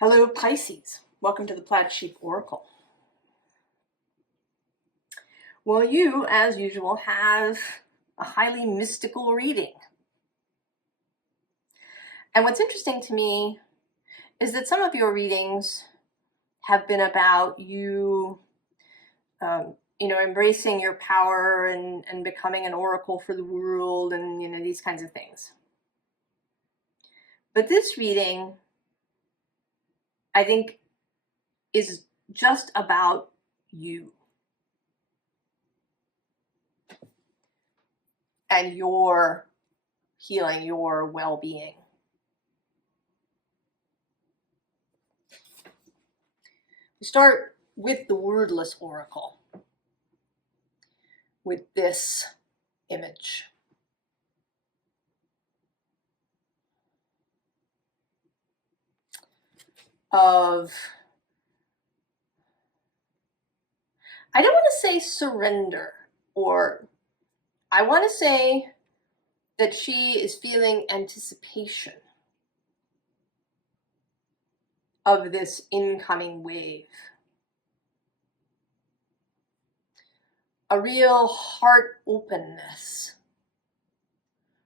Hello, Pisces. Welcome to the Plaid Oracle. Well, you, as usual, have a highly mystical reading. And what's interesting to me is that some of your readings have been about you, embracing your power and becoming an oracle for the world and, these kinds of things. But this reading, I think, is just about you and your healing, your well-being. We start with the Wordless Oracle, with this image. Of, I don't want to say surrender, or I want to say that she is feeling anticipation of this incoming wave. A real heart openness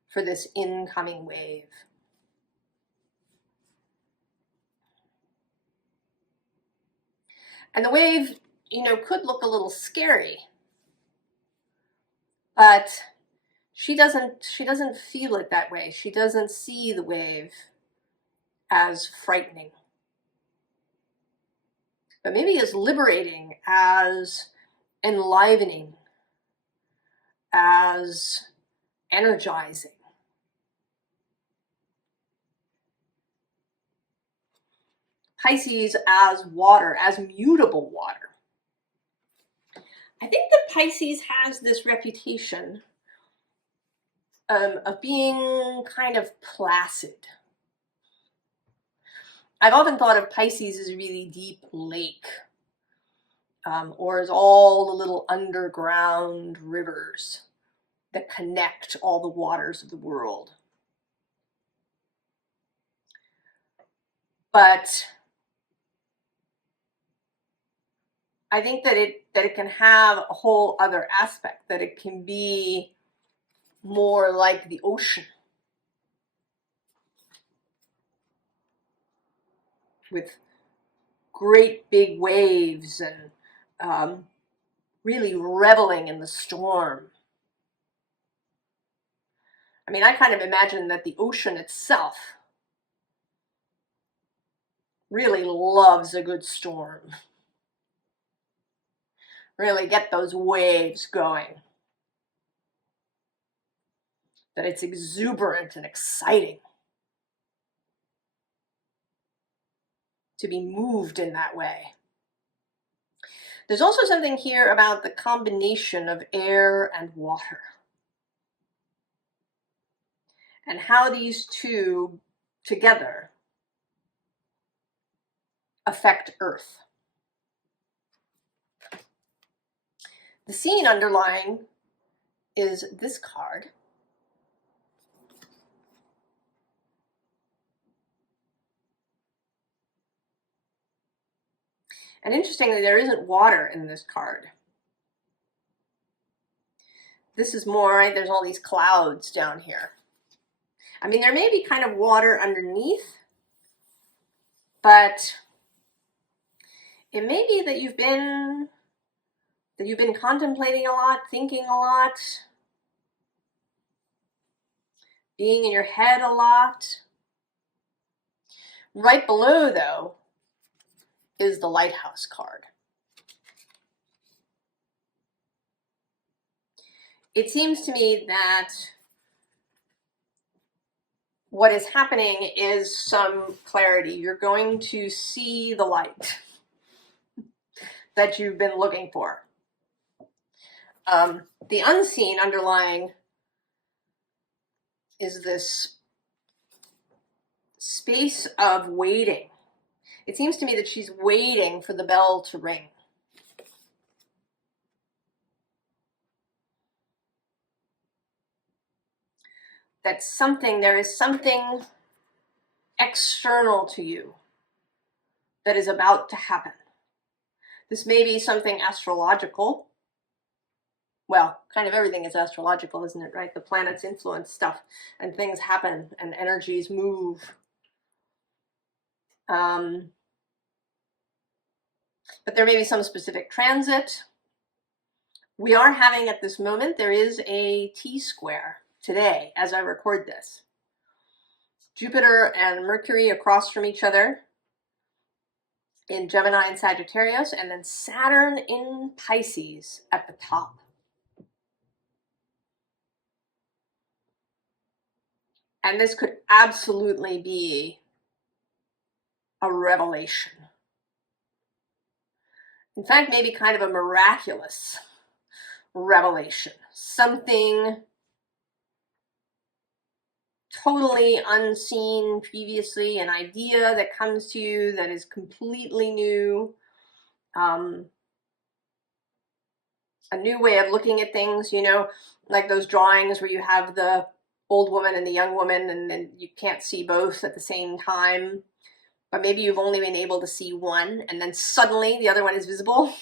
for this incoming wave. And the wave, could look a little scary, but she doesn't feel it that way. She doesn't see the wave as frightening, but maybe as liberating, as enlivening, as energizing. Pisces as water, as mutable water. I think that Pisces has this reputation of being kind of placid. I've often thought of Pisces as a really deep lake, or as all the little underground rivers that connect all the waters of the world. But I think that it can have a whole other aspect, that it can be more like the ocean, with great big waves and really reveling in the storm. I mean, I kind of imagine that the ocean itself really loves a good storm. Really get those waves going. That it's exuberant and exciting to be moved in that way. There's also something here about the combination of air and water, and how these two together affect Earth. The scene underlying is this card. And interestingly, there isn't water in this card. This is more, right? There's all these clouds down here. I mean, there may be kind of water underneath, but it may be that you've been contemplating a lot, thinking a lot, being in your head a lot. Right below, though, is the Lighthouse card. It seems to me that what is happening is some clarity. You're going to see the light that you've been looking for. The unseen underlying is this space of waiting. It seems to me that she's waiting for the bell to ring. That there is something external to you that is about to happen. This may be something astrological. Well, kind of everything is astrological, isn't it, right? The planets influence stuff, and things happen, and energies move. But there may be some specific transit. We are having at this moment, there is a T-square today as I record this. Jupiter and Mercury across from each other in Gemini and Sagittarius, and then Saturn in Pisces at the top. And this could absolutely be a revelation. In fact, maybe kind of a miraculous revelation. Something totally unseen previously, an idea that comes to you that is completely new, a new way of looking at things, you know, like those drawings where you have the old woman and the young woman and then you can't see both at the same time, but maybe you've only been able to see one and then suddenly the other one is visible.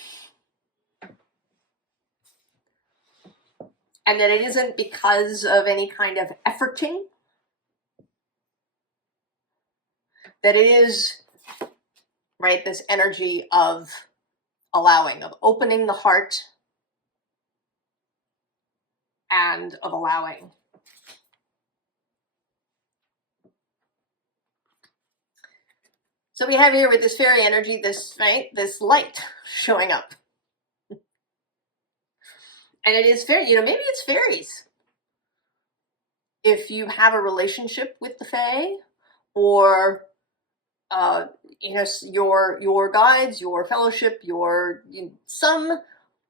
And that it isn't because of any kind of efforting, that it is, right, this energy of allowing, of opening the heart and of allowing. So we have here with this fairy energy, this, right, this light showing up. And it is fairy, you know, maybe it's fairies. If you have a relationship with the fae, or you know, your guides, your fellowship, some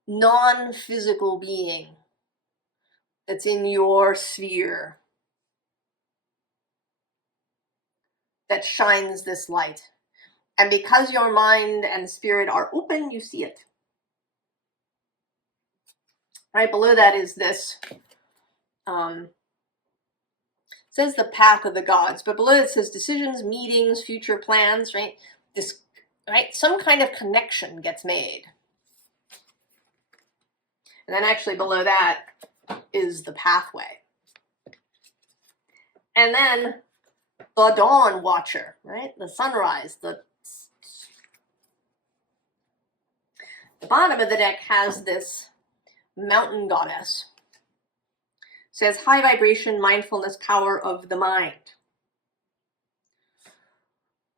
non-physical being that's in your sphere that shines this light. And because your mind and spirit are open, you see it. Right below that is this, says the path of the gods, but below it says decisions, meetings, future plans, right? This, right? Some kind of connection gets made. And then actually below that is the pathway. And then the dawn watcher, right? The sunrise, the bottom of the deck has this mountain goddess. It says high vibration, mindfulness, power of the mind.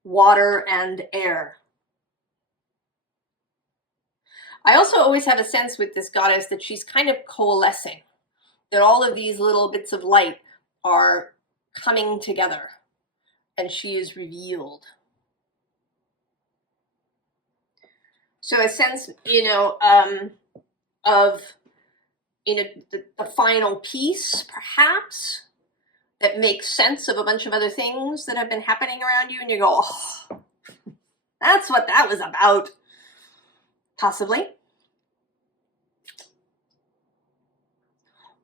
Water and air. I also always have a sense with this goddess that she's kind of coalescing, that all of these little bits of light are coming together and she is revealed. So a sense, you know, of, you know, the final piece, perhaps, that makes sense of a bunch of other things that have been happening around you, and you go, oh, that's what that was about, possibly.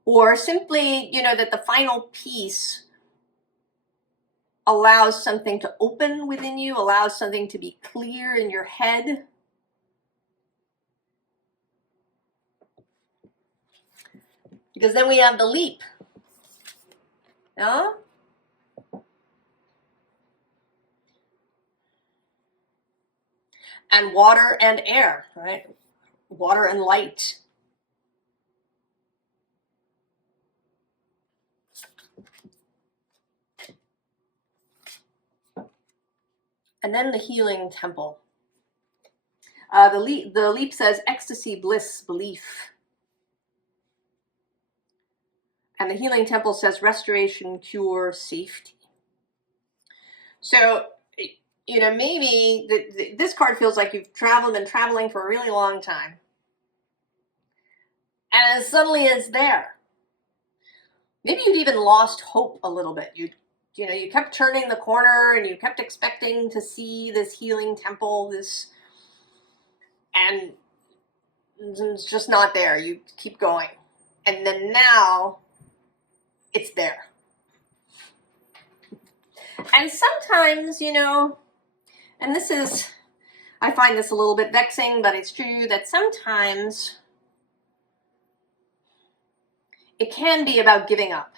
Or simply, you know, that the final piece allows something to open within you, allows something to be clear in your head. Because then we have the leap. Yeah? And water and air, right? Water and light. And then the healing temple. The leap says ecstasy, bliss, belief. And the healing temple says restoration, cure, safety. So, you know, maybe this card feels like you've been traveling for a really long time. And suddenly it's there. Maybe you'd even lost hope a little bit. You kept turning the corner and you kept expecting to see this healing temple, and it's just not there. You keep going. And then now it's there. And sometimes, you know, and this is I find this a little bit vexing, but it's true that sometimes it can be about giving up.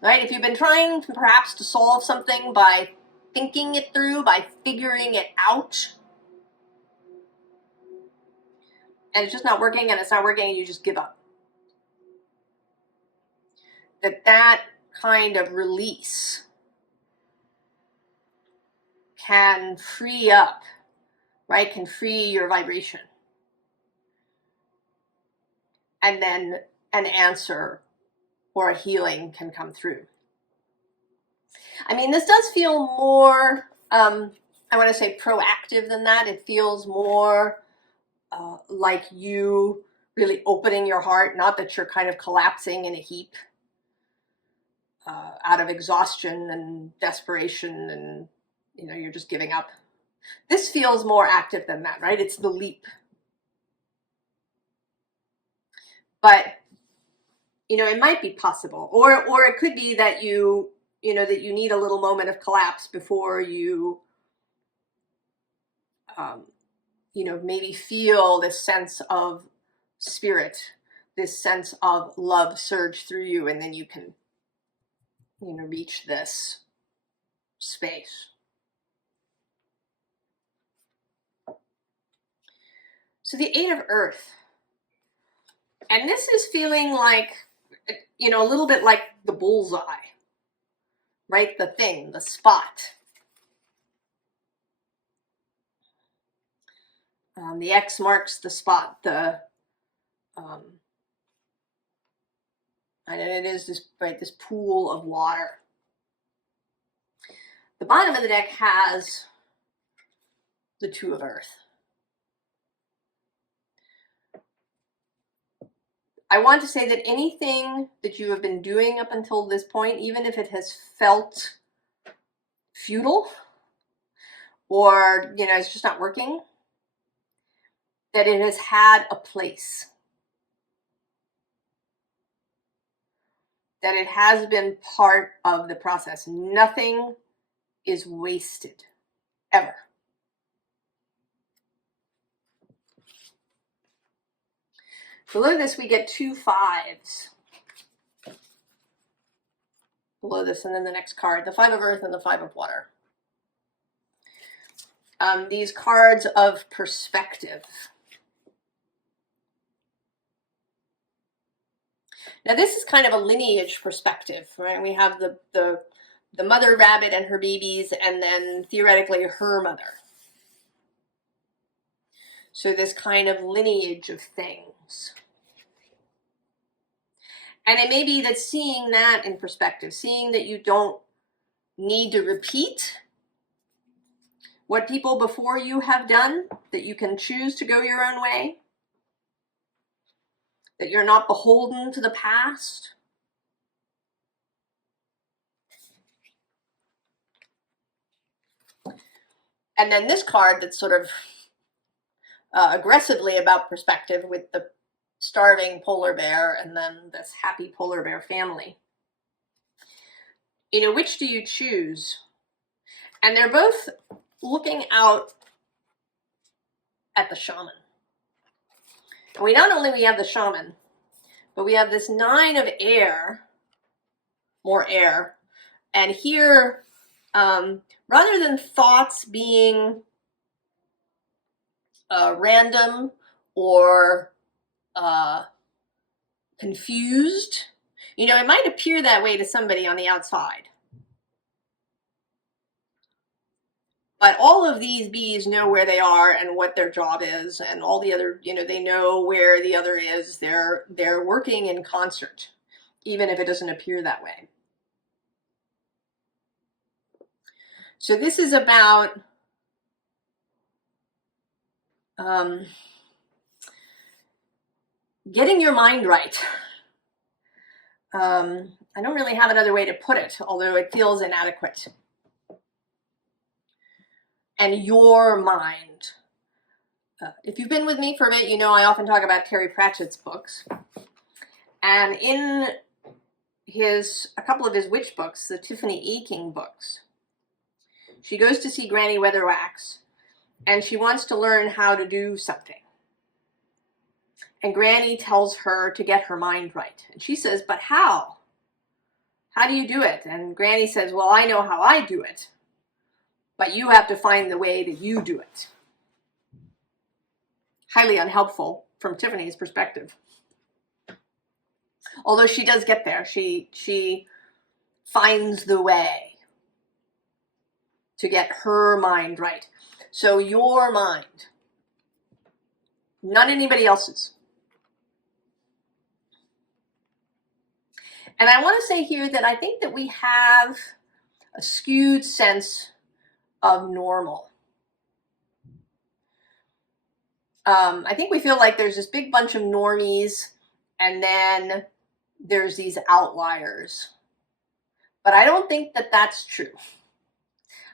Right? If you've been trying perhaps to solve something by thinking it through, by figuring it out, and it's just not working and it's not working and you just give up. That kind of release can free up, right? Can free your vibration. And then an answer or a healing can come through. I mean, this does feel more, I want to say proactive than that. It feels more like you really opening your heart, not that you're kind of collapsing in a heap out of exhaustion and desperation and, you know, you're just giving up. This feels more active than that, right? It's the leap. But, you know, it might be possible. Or it could be that you need a little moment of collapse before you, you know, maybe feel this sense of spirit, this sense of love surge through you, and then you can, you know, reach this space. So the Eight of Earth. And this is feeling like, you know, a little bit like the bullseye, right? The thing, the spot. The X marks the spot, and it is this, right, this pool of water. The bottom of the deck has the Two of Earth. I want to say that anything that you have been doing up until this point, even if it has felt futile or, you know, it's just not working, that it has had a place. That it has been part of the process. Nothing is wasted, ever. Below this, we get 2 5s. Below this, and then the next card, the 5 of Earth and the 5 of Water. These cards of perspective. Now, this is kind of a lineage perspective, right? We have the mother rabbit and her babies, and then theoretically her mother. So this kind of lineage of things. And it may be that seeing that in perspective, seeing that you don't need to repeat what people before you have done, that you can choose to go your own way, that you're not beholden to the past. And then this card that's sort of aggressively about perspective with the starving polar bear and then this happy polar bear family. You know, which do you choose? And they're both looking out at the shaman. And we not only have the shaman, but we have this 9 of air, more air. And here, rather than thoughts being random or confused, you know, it might appear that way to somebody on the outside. But all of these bees know where they are and what their job is, and all the other, you know, they know where the other is. They're working in concert, even if it doesn't appear that way. So this is about getting your mind right. I don't really have another way to put it, although it feels inadequate. And your mind. If you've been with me for a bit, you know I often talk about Terry Pratchett's books. And in a couple of his witch books, the Tiffany Aching books, She goes to see Granny Weatherwax, and she wants to learn how to do something. And Granny tells her to get her mind right. And she says, but how? How do you do it? And Granny says, well, I know how I do it, but you have to find the way that you do it. Highly unhelpful from Tiffany's perspective. Although she does get there. She finds the way to get her mind right. So your mind, not anybody else's. And I want to say here that I think that we have a skewed sense of normal. I think we feel like there's this big bunch of normies, and then there's these outliers. But I don't think that that's true.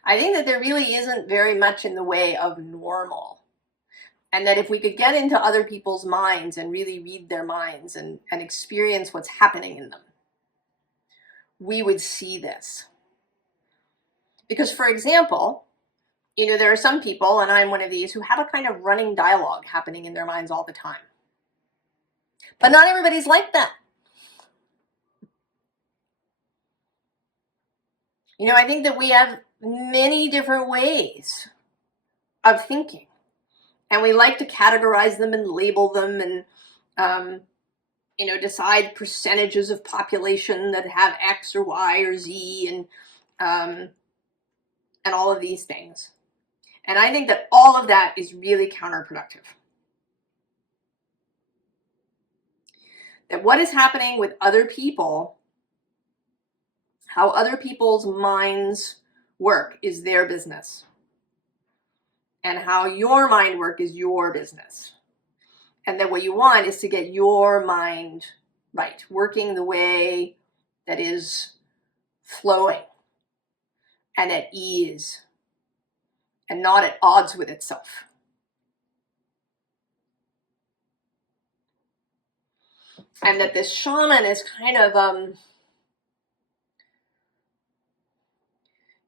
I think that there really isn't very much in the way of normal. And that if we could get into other people's minds and really read their minds and experience what's happening in them, we would see this. Because, for example, you know, there are some people, and I'm one of these, who have a kind of running dialogue happening in their minds all the time. But not everybody's like that. You know, I think that we have many different ways of thinking. And we like to categorize them and label them and, you know, decide percentages of population that have X or Y or Z and all of these things. And I think that all of that is really counterproductive. That what is happening with other people, how other people's minds work, is their business. And how your mind work is your business. And that what you want is to get your mind right, working the way that is flowing and at ease and not at odds with itself. And that this shaman is kind of,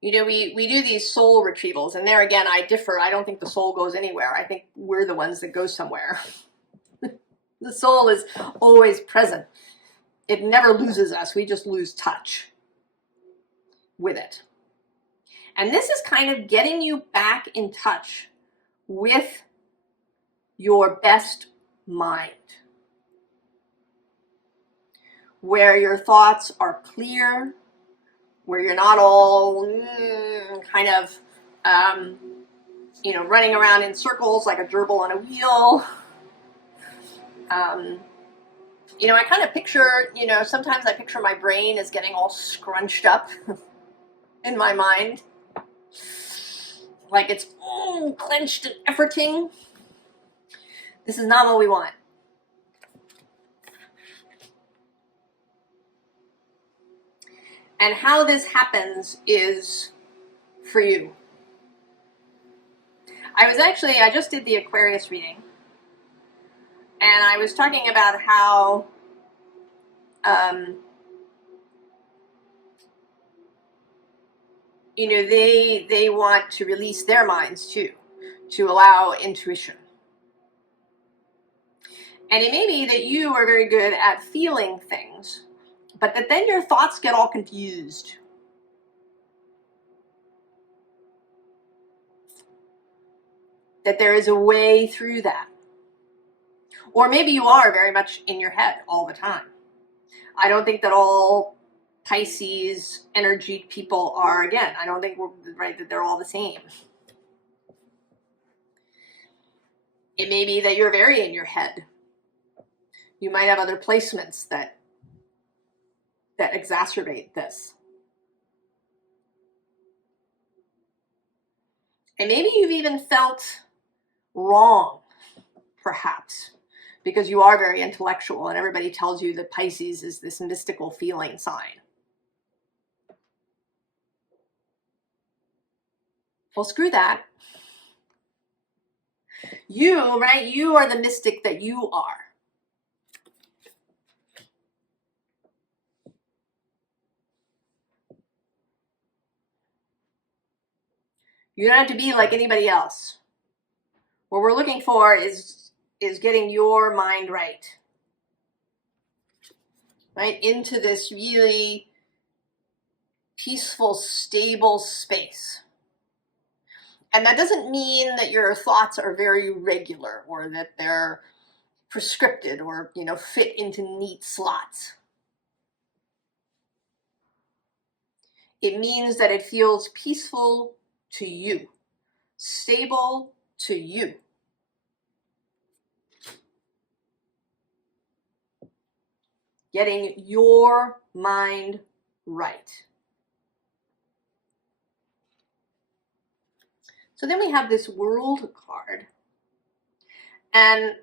you know, we do these soul retrievals, and there again, I differ. I don't think the soul goes anywhere. I think we're the ones that go somewhere. The soul is always present. It never loses us. We just lose touch with it. And this is kind of getting you back in touch with your best mind, where your thoughts are clear, where you're not all kind of, you know, running around in circles like a gerbil on a wheel. You know, I kind of picture, you know, sometimes I picture my brain as getting all scrunched up in my mind, like it's clenched and efforting. This is not what we want. And how this happens is for you. I just did the Aquarius reading, and I was talking about how you know, they want to release their minds too, to allow intuition. And it may be that you are very good at feeling things, but that then your thoughts get all confused. That there is a way through that. Or maybe you are very much in your head all the time. I don't think that all Pisces energy people are, again, I don't think we're right that they're all the same. It may be that you're very in your head. You might have other placements that exacerbate this. And maybe you've even felt wrong, perhaps, because you are very intellectual and everybody tells you that Pisces is this mystical feeling sign. Well, screw that. You, right? You are the mystic that you are. You don't have to be like anybody else. What we're looking for is getting your mind right into this really peaceful, stable space. And that doesn't mean that your thoughts are very regular or that they're prescripted or, fit into neat slots. It means that it feels peaceful to you, stable to you. Getting your mind right. So then we have this World card. And,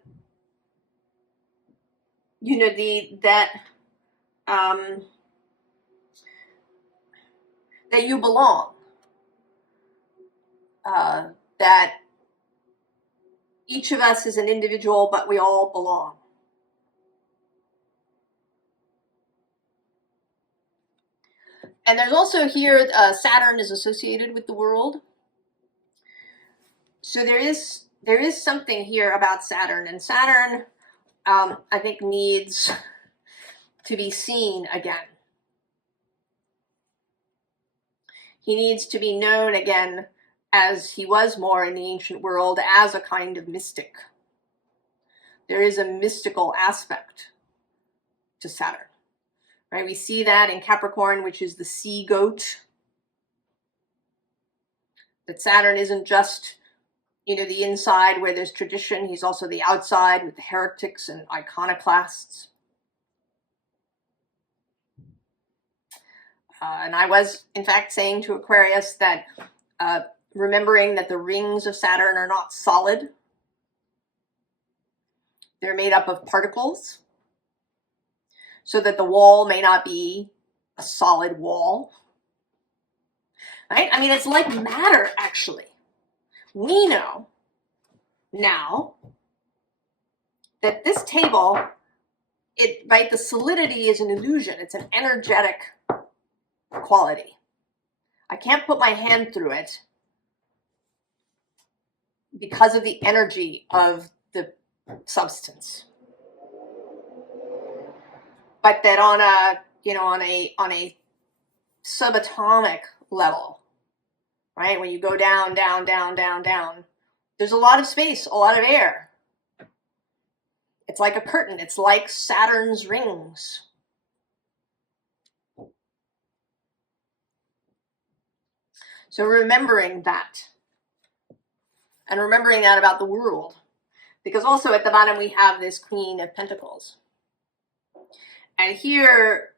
that you belong. That each of us is an individual, but we all belong. And there's also here, Saturn is associated with the World. So there is something here about Saturn, and Saturn, I think, needs to be seen again. He needs to be known again, as he was more in the ancient world, as a kind of mystic. There is a mystical aspect to Saturn, right? We see that in Capricorn, which is the sea goat. That Saturn isn't just, the inside where there's tradition. He's also the outside with the heretics and iconoclasts. And I was, in fact, saying to Aquarius that remembering that the rings of Saturn are not solid. They're made up of particles, so that the wall may not be a solid wall. Right? I mean, it's like matter, actually. We know now that this table, the solidity is an illusion. It's an energetic quality. I can't put my hand through it because of the energy of the substance. But that on a subatomic level, right? When you go down, down, down, down, down, there's a lot of space, a lot of air. It's like a curtain. It's like Saturn's rings. So remembering that, and remembering that about the world, because also at the bottom we have this Queen of Pentacles. And here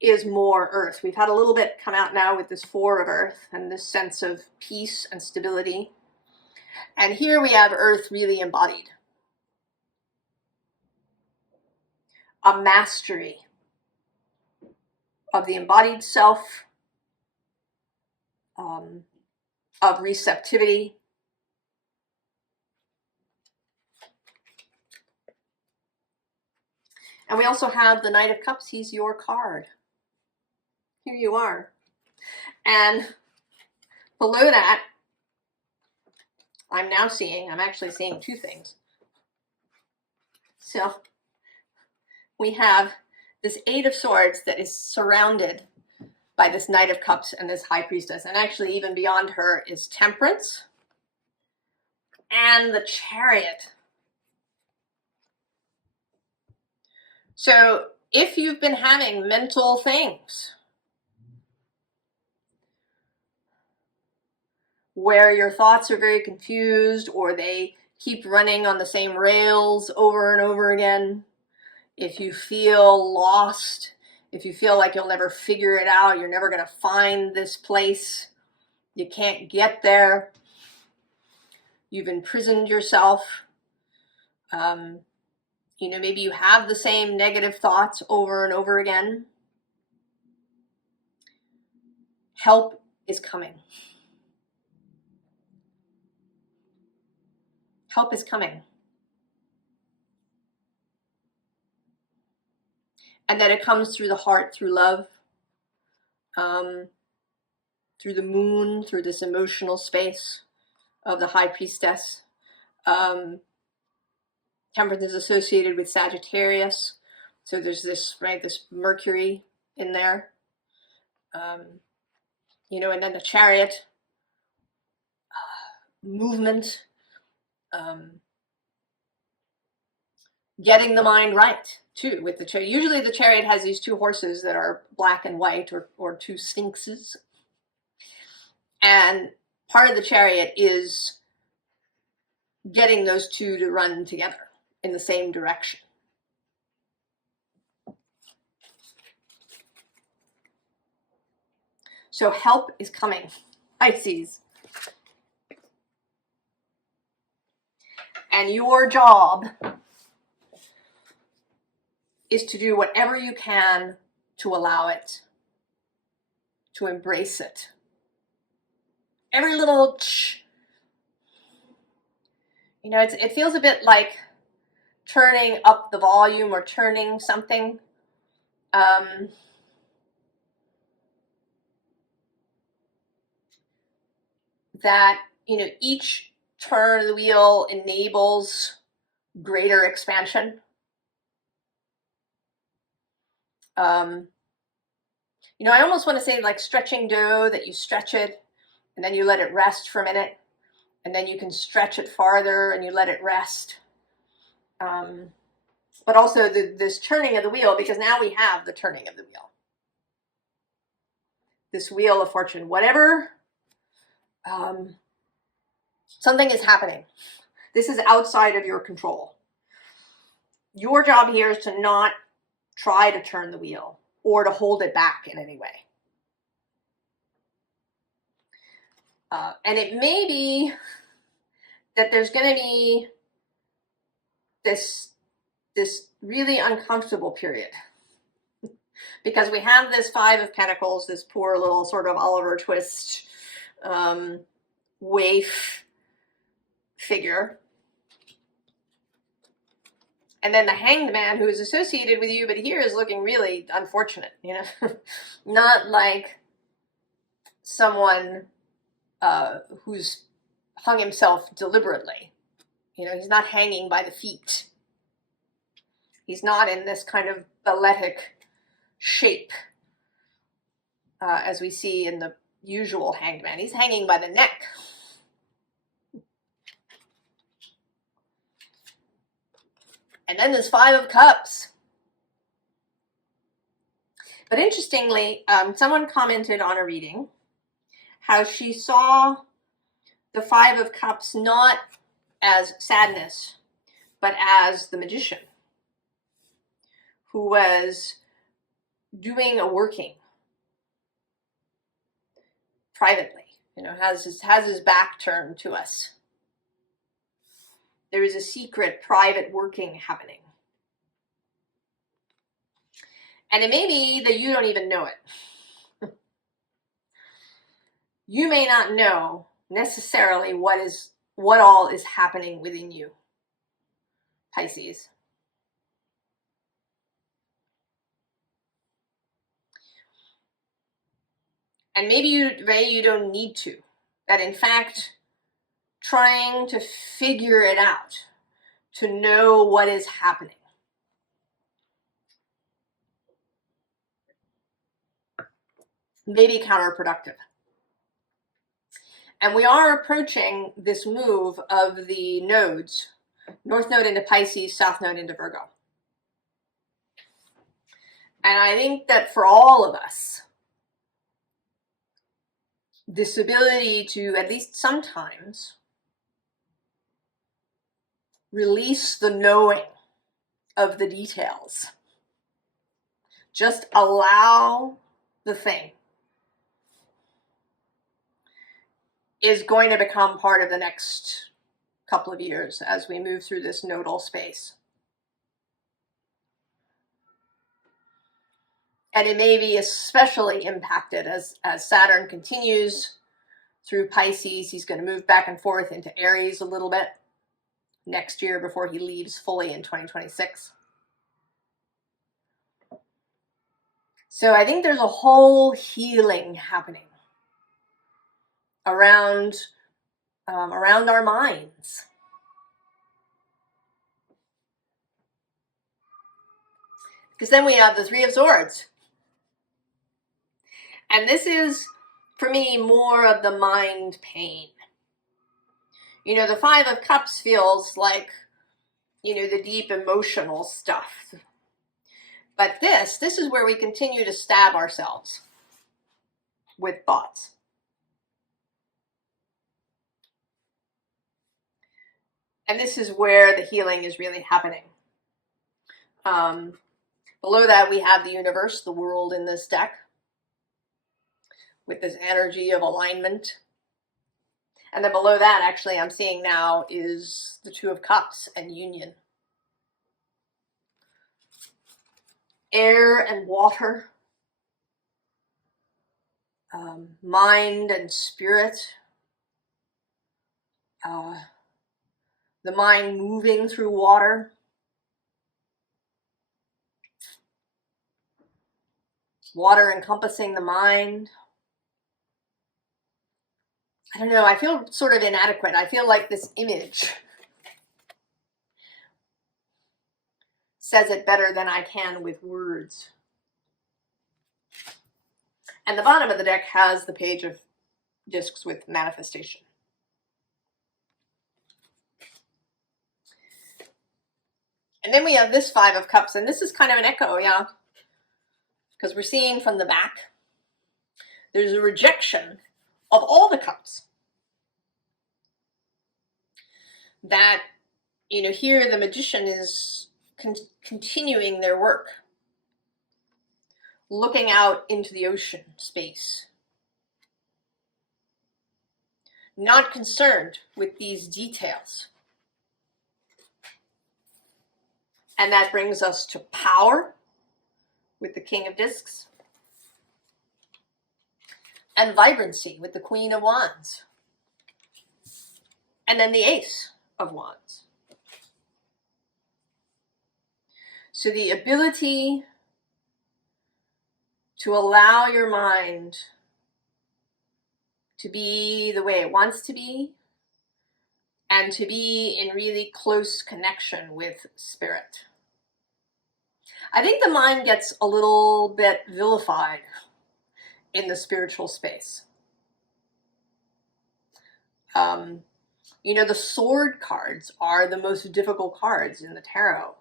is more Earth. We've had a little bit come out now with this Four of Earth and this sense of peace and stability. And here we have Earth really embodied. A mastery of the embodied self, of receptivity. And we also have the Knight of Cups. He's your card. Here you are. And below that, I'm actually seeing two things. So we have this Eight of Swords that is surrounded by this Knight of Cups and this High Priestess. And actually even beyond her is Temperance and the Chariot. So if you've been having mental things where your thoughts are very confused or they keep running on the same rails over and over again, if you feel lost, if you feel like you'll never figure it out, you're never going to find this place, you can't get there, you've imprisoned yourself, maybe you have the same negative thoughts over and over again, help is coming. Help is coming. And that it comes through the heart, through love. through the moon, through this emotional space of the High Priestess. Temperance is associated with Sagittarius, so there's this, right, this Mercury in there. You know, and then the Chariot movement, getting the mind right too with the Chariot. Usually the Chariot has these two horses that are black and white, or two sphinxes, and part of the Chariot is getting those two to run together in the same direction. So help is coming, Pisces. And your job is to do whatever you can to allow it, to embrace it. Every little you know, it feels a bit like turning up the volume or turning something. That, you know, each turn of the wheel enables greater expansion. You know, I almost want to say like stretching dough, that you stretch it and then you let it rest for a minute, and then you can stretch it farther and you let it rest. But also this turning of the wheel, because now we have the turning of the wheel. This wheel of fortune, whatever, something is happening. This is outside of your control. Your job here is to not try to turn the wheel or to hold it back in any way. And it may be that there's going to be this really uncomfortable period, because we have this Five of Pentacles, this poor little sort of Oliver Twist waif figure. And then the Hanged Man, who is associated with you, but here is looking really unfortunate, you know, not like someone who's hung himself deliberately. You know, he's not hanging by the feet. He's not in this kind of balletic shape as we see in the usual Hanged Man. He's hanging by the neck. And then there's Five of Cups. But interestingly, someone commented on a reading how she saw the Five of Cups not as sadness, but as the magician who was doing a working privately, you know, has his back turned to us. There is a secret private working happening. And it may be that you don't even know it. You may not know necessarily what all is happening within you, Pisces. And maybe Ray, you don't need to. That in fact, trying to figure it out, to know what is happening, may be counterproductive. And we are approaching this move of the nodes, North Node into Pisces, South Node into Virgo. And I think that for all of us, this ability to, at least sometimes, release the knowing of the details. Just allow the thing, is going to become part of the next couple of years as we move through this nodal space. And it may be especially impacted as Saturn continues through Pisces. He's going to move back and forth into Aries a little bit next year before he leaves fully in 2026. So I think there's a whole healing happening around around our minds. Because then we have the Three of Swords. And this is, for me, more of the mind pain. You know, the Five of Cups feels like, you know, the deep emotional stuff. But this is where we continue to stab ourselves with thoughts. And this is where the healing is really happening. Below that, we have the universe, the world in this deck, with this energy of alignment. And then below that, actually, I'm seeing now is the Two of Cups and union. Air and water, mind and spirit, the mind moving through water. Water encompassing the mind. I don't know, I feel sort of inadequate. I feel like this image says it better than I can with words. And the bottom of the deck has the Page of Discs with manifestation. And then we have this Five of Cups, and this is kind of an echo, yeah. Because we're seeing from the back, there's a rejection of all the cups. That, you know, here the magician is continuing their work, looking out into the ocean space, not concerned with these details. And that brings us to power with the King of Discs, and vibrancy with the Queen of Wands, and then the Ace of Wands. So the ability to allow your mind to be the way it wants to be, and to be in really close connection with spirit. I think the mind gets a little bit vilified in the spiritual space. You know, the sword cards are the most difficult cards in the tarot.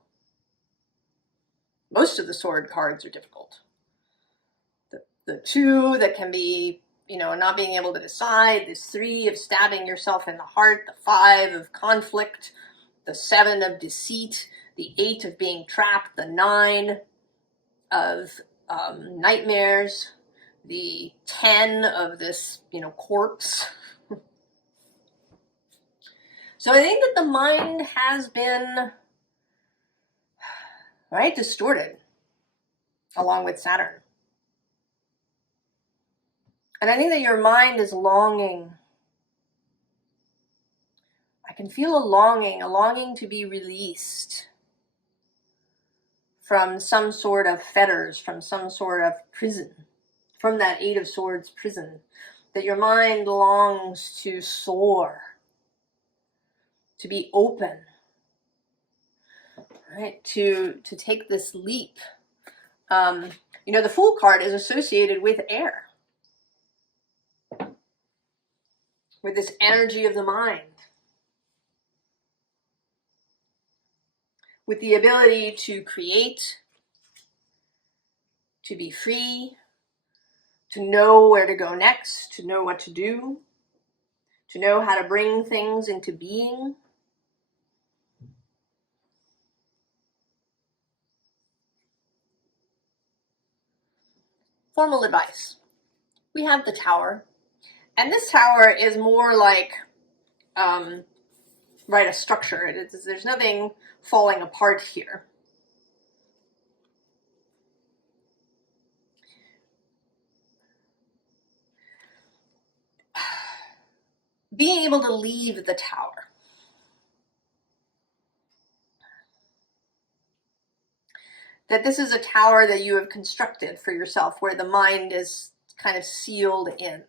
Most of the sword cards are difficult. The two that can be, you know, not being able to decide, this three of stabbing yourself in the heart, the five of conflict, the seven of deceit, the eight of being trapped, the nine of nightmares, the 10 of this, you know, corpse. So I think that the mind has been, right, distorted along with Saturn. And I think that your mind is longing. I can feel a longing to be released from some sort of fetters, from some sort of prison, from that Eight of Swords prison, that your mind longs to soar, to be open, right? To take this leap. You know, the Fool card is associated with air, with this energy of the mind, with the ability to create, to be free, to know where to go next, to know what to do, to know how to bring things into being. Formal advice. We have the Tower, and this Tower is more like, right, a structure. There's nothing falling apart here. Being able to leave the Tower. That this is a tower that you have constructed for yourself, where the mind is kind of sealed in.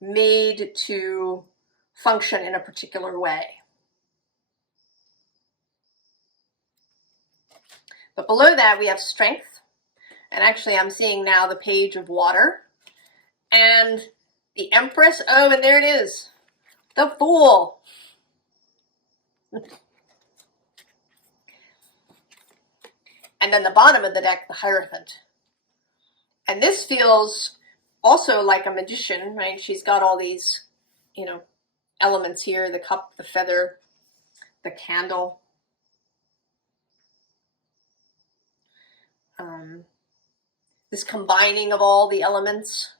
made to function in a particular way. But below that we have strength, and actually I'm seeing now the page of water, and the Empress. Oh, and there it is, the Fool. And then the bottom of the deck, the Hierophant. And this feels also like a magician, right? She's got all these, you know, elements here, the cup, the feather, the candle. This combining of all the elements.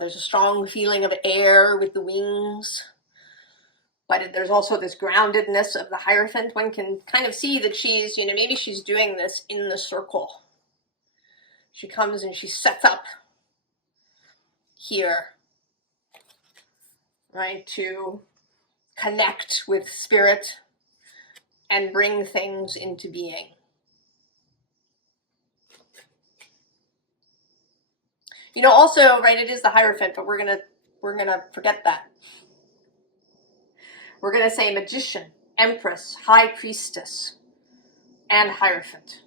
There's a strong feeling of air with the wings. But there's also this groundedness of the Hierophant. One can kind of see that she's, you know, maybe she's doing this in the circle. She comes and she sets up here, right, to connect with spirit and bring things into being. You know, also, right, it is the Hierophant, but we're gonna forget that. We're gonna say Magician, Empress, High Priestess, and Hierophant.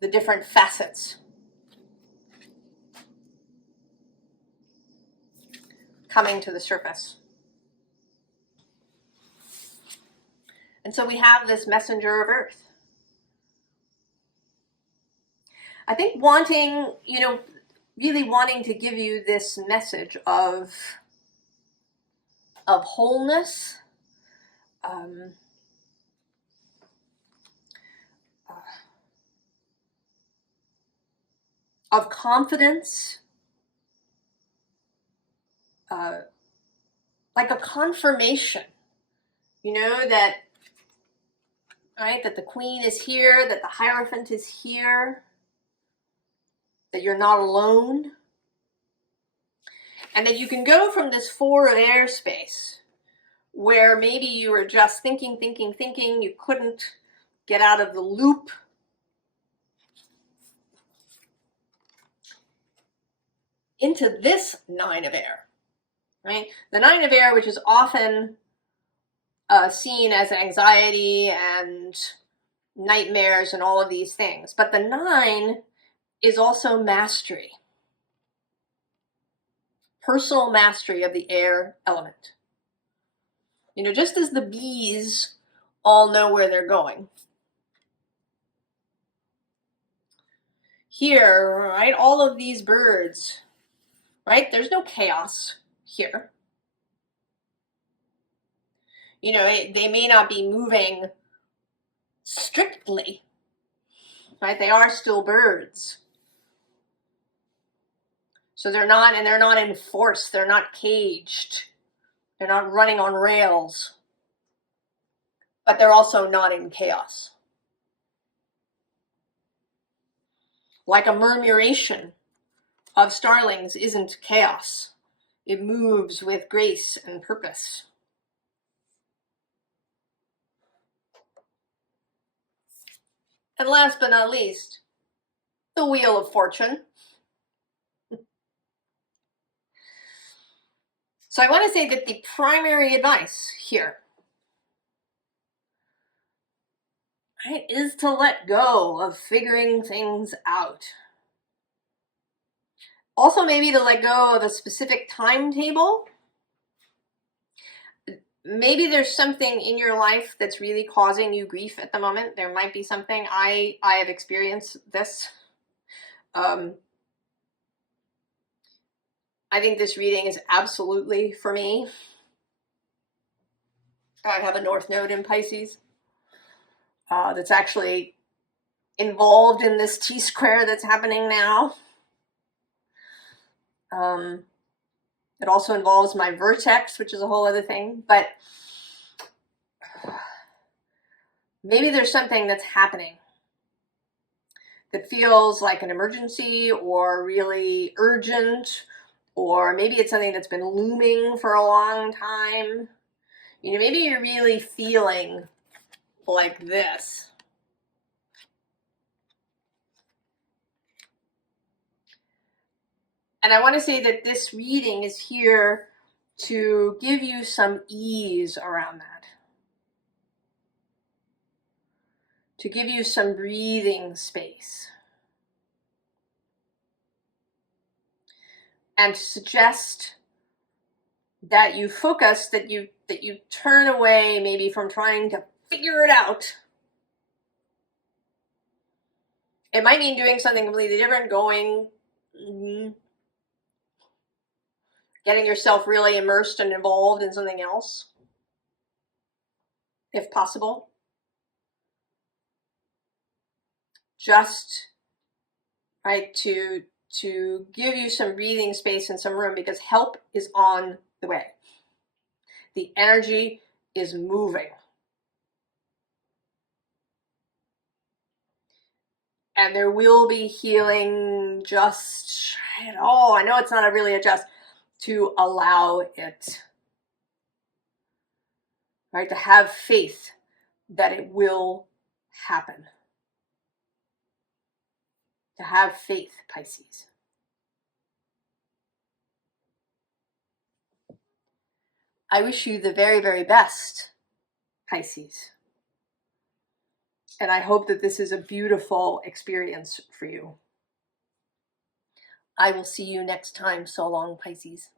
The different facets coming to the surface. And so we have this messenger of earth. I think wanting, you know, really wanting to give you this message of wholeness, of confidence, like a confirmation, you know, that, right, that the Queen is here, that the Hierophant is here, that you're not alone, and that you can go from this 4 of air space, where maybe you were just thinking, you couldn't get out of the loop, into this 9 of air, right? The 9 of air, which is often seen as anxiety and nightmares and all of these things. But the 9 is also mastery. Personal mastery of the air element. You know, just as the bees all know where they're going. Here, right, all of these birds, right, there's no chaos here. You know, they may not be moving strictly, right? They are still birds. So they're not enforced, they're not caged, they're not running on rails, but they're also not in chaos. Like a murmuration of starlings isn't chaos. It moves with grace and purpose. And last but not least, the Wheel of Fortune. So I want to say that the primary advice here, right, is to let go of figuring things out. Also, maybe to let go of a specific timetable. Maybe there's something in your life that's really causing you grief at the moment. There might be something. I have experienced this. I think this reading is absolutely for me. I have a North Node in Pisces that's actually involved in this T-square that's happening now. It also involves my vertex, which is a whole other thing. But maybe there's something that's happening that feels like an emergency or really urgent, or maybe it's something that's been looming for a long time. You know, maybe you're really feeling like this. And I want to say that this reading is here to give you some ease around that, to give you some breathing space, and to suggest that you focus, that you turn away maybe from trying to figure it out. It might mean doing something completely different, going, getting yourself really immersed and involved in something else, if possible. Just, right, to give you some breathing space and some room, because help is on the way. The energy is moving. And there will be healing. Just, I know it's not really a just, to allow it, right? To have faith that it will happen. To have faith, Pisces. I wish you the very, very best, Pisces. And I hope that this is a beautiful experience for you. I will see you next time. So long, Pisces.